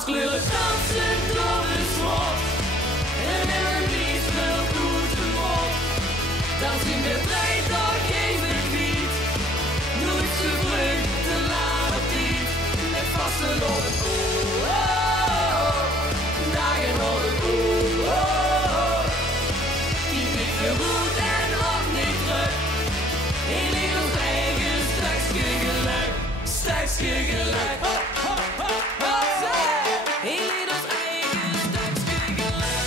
Als kleuren dansen door de slot en er niet veel goed mot, dan zien we breed door geen gebied. Nooit te vlug, te laat op niet, met vaste lopen. Dagen worden die niet veel goed en ook niet terug. In ons eigen stukje geluk, stukje geluk. In ons eigen stukje geluk,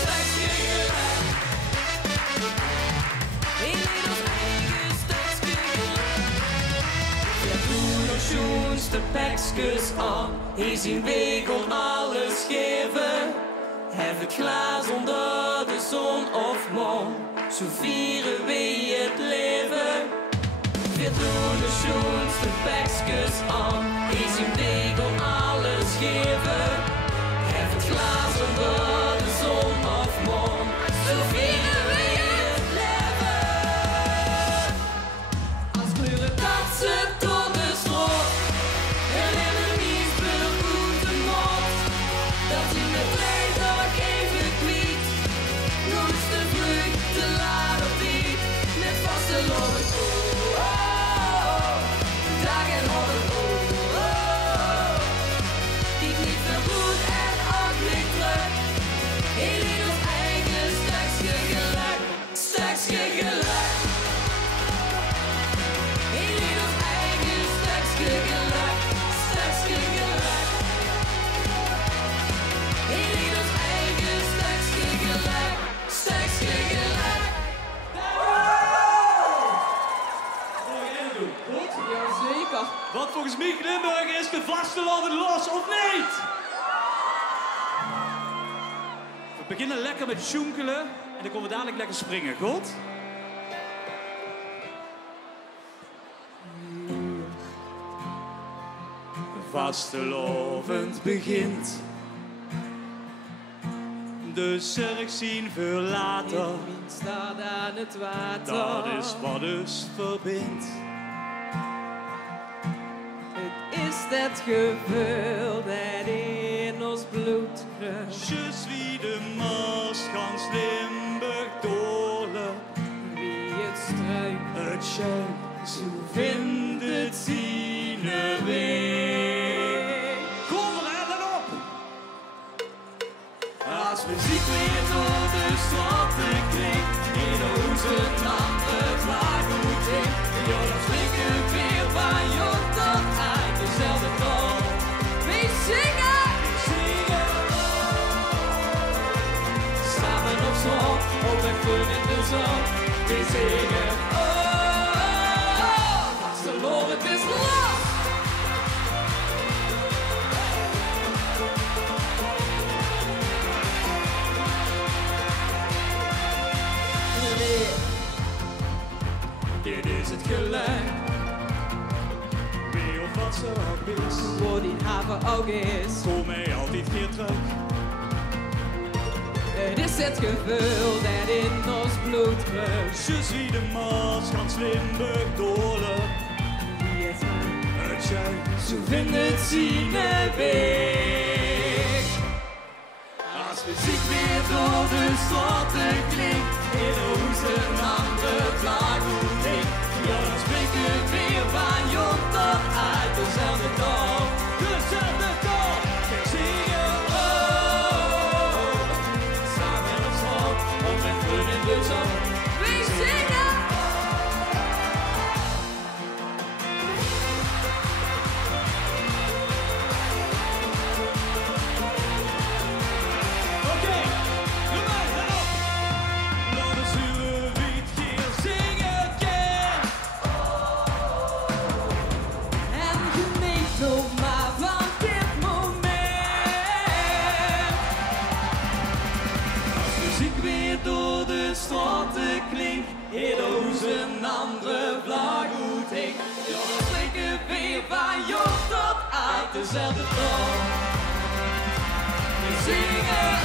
stukje geluk. In ons eigen stukje geluk. Ja, doe nog schoens de pekjes aan, hier zien weg om alles geven. Hef het glas onder de zon of maan, zo vieren we het leven. We doen de schoonste bekjes aan, hier zien we om alles geven. Hef het glas onder de zon of maan, zo vieren we het leven. Als kleuren dansen door de slot en er niet veel goede mot, dat zien we breed nog even kwiet. Nooit te vlug, te laat op niet, met vaste lopen. Dagen worden die niet veel goed en ook niet terug. In ons eigen stukje geluk, stukje geluk. In ons eigen stukje geluk, stukje geluk. In ons eigen stukje geluk, stukje geluk. Goed? Jazeker. Want volgens Mieke Limburg is de vastelovend los, of niet? We beginnen lekker met sjoenkelen en dan komen we dadelijk lekker springen, goed? Vastelovend begint, dus zurg zien veel later. Wind staat aan het water. Dat is wat dus verbindt. Het is dat gevoel dat in ons bloed kruipt. Je suis de Mars, gans Limburg doorloopt. Wie het struikt, Het schuim, zo vindt het zien weg. Kom er dan op! Als muziek weer door de straten klinkt, in onze andere vlak moet ik. Ja, dan slikken weer van jong tot uit dezelfde toon. we zingen! Samen op zon, op weg voor in de zon. We zingen, Vastelovend is los! dit is het geluid. Wie of wat zo ook is, Voor die haven ook is. kom mij altijd weer terug. Het is het gevoel dat in ons bloed kruipt. Je suis de Mars, gans Limburg doorloopt. Wie het maakt, Het schuim, zo vindt het zien weg. als muziek weer door de straten klinkt, in onze andere vlak moet ik. Ja, dan spreken weer van jong tot uit dezelfde toon. Dezelfde toon, we zingen, samen op zon, op weg voor in de zon. We zingen! Oké, doe maar, let op. Laten zullen we het hier zingen, yeah. En geniet nog maar van dit moment. Als muziek weer door de straten klinkt, in onze andere vlag moet ik. Ja, dan spreken weer van jong tot uit dezelfde toon. We zingen,